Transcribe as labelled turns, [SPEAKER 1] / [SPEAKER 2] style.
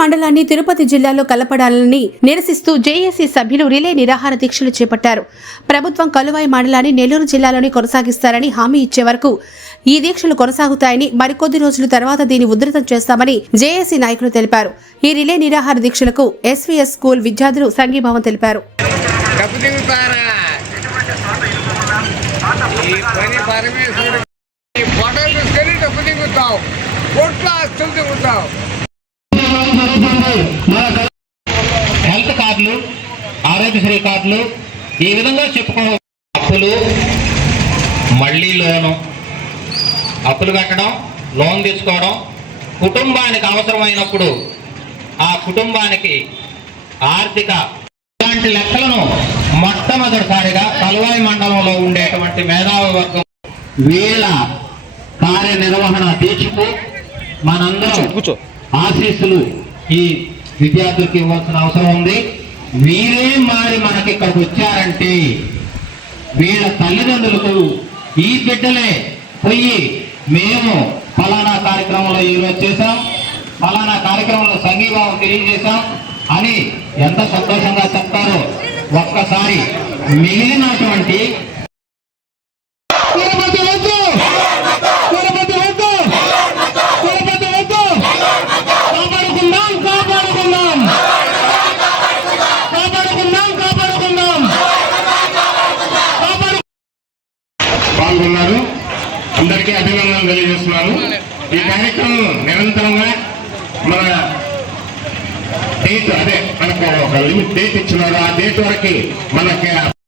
[SPEAKER 1] మండలాన్ని తిరుపతి జిల్లాలో కలపడాలని నిరసిస్తూ జేఏసీ సభ్యులు రిలే నిరాహార దీక్షలు చేపట్టారు. ప్రభుత్వం కలువాయి మండలాన్ని నెల్లూరు జిల్లాలోని కొనసాగిస్తారని హామీ ఇచ్చే వరకు ఈ దీక్షలు కొనసాగుతాయని మరికొద్ది రోజుల తర్వాత దీన్ని ఉధృతం చేస్తామని జేఏసీ నాయకులు తెలిపారు. ఈ రిలే నిరాహార దీక్షలకు ఎస్వీఎస్ స్కూల్ విద్యార్థులు సంఘీభావం తెలిపారు.
[SPEAKER 2] డబ్బు దిగుతారా దిగుతావు.
[SPEAKER 3] హెల్త్ కార్డులు ఆరోగ్యశ్రీ కార్డులు ఈ విధంగా చెప్పుకో అప్పులు మళ్ళీ లోను అప్పులు కట్టడం లోన్ తీసుకోవడం కుటుంబానికి అవసరమైనప్పుడు ఆ కుటుంబానికి ఆర్థిక ఇలాంటి లెక్కలను మొట్టమొదటిసారిగా కలువాయి మండలంలో ఉండేటువంటి మేధావి వర్గం వీళ్ళ కార్యనిర్వహణ దీక్షకు మనందరం ఆశీస్సులు ఈ విద్యార్థులకి ఇవ్వాల్సిన అవసరం ఉంది. వీరే మారి మనకి ఇక్కడికి వచ్చారంటే వీళ్ళ తల్లిదండ్రులకు ఈ బిడ్డలే పోయి మేము ఫలానా కార్యక్రమంలో ఈరోజు చేశాం. ఫలానా కార్యక్రమంలో సంఘీభావం తెలియజేశాం అని ఎంత సంతోషంగా చెప్తారో ఒక్కసారి మిగిలినటువంటి
[SPEAKER 4] పాల్గొన్నారు. అందరికీ అభినందనలు తెలియజేస్తున్నాను. ఈ కార్యక్రమం నిరంతరంగా మన డేట్ అదే మనకు ఒక లిమిట్ డేట్ ఇచ్చినారు. ఆ డేట్ వరకు మనకి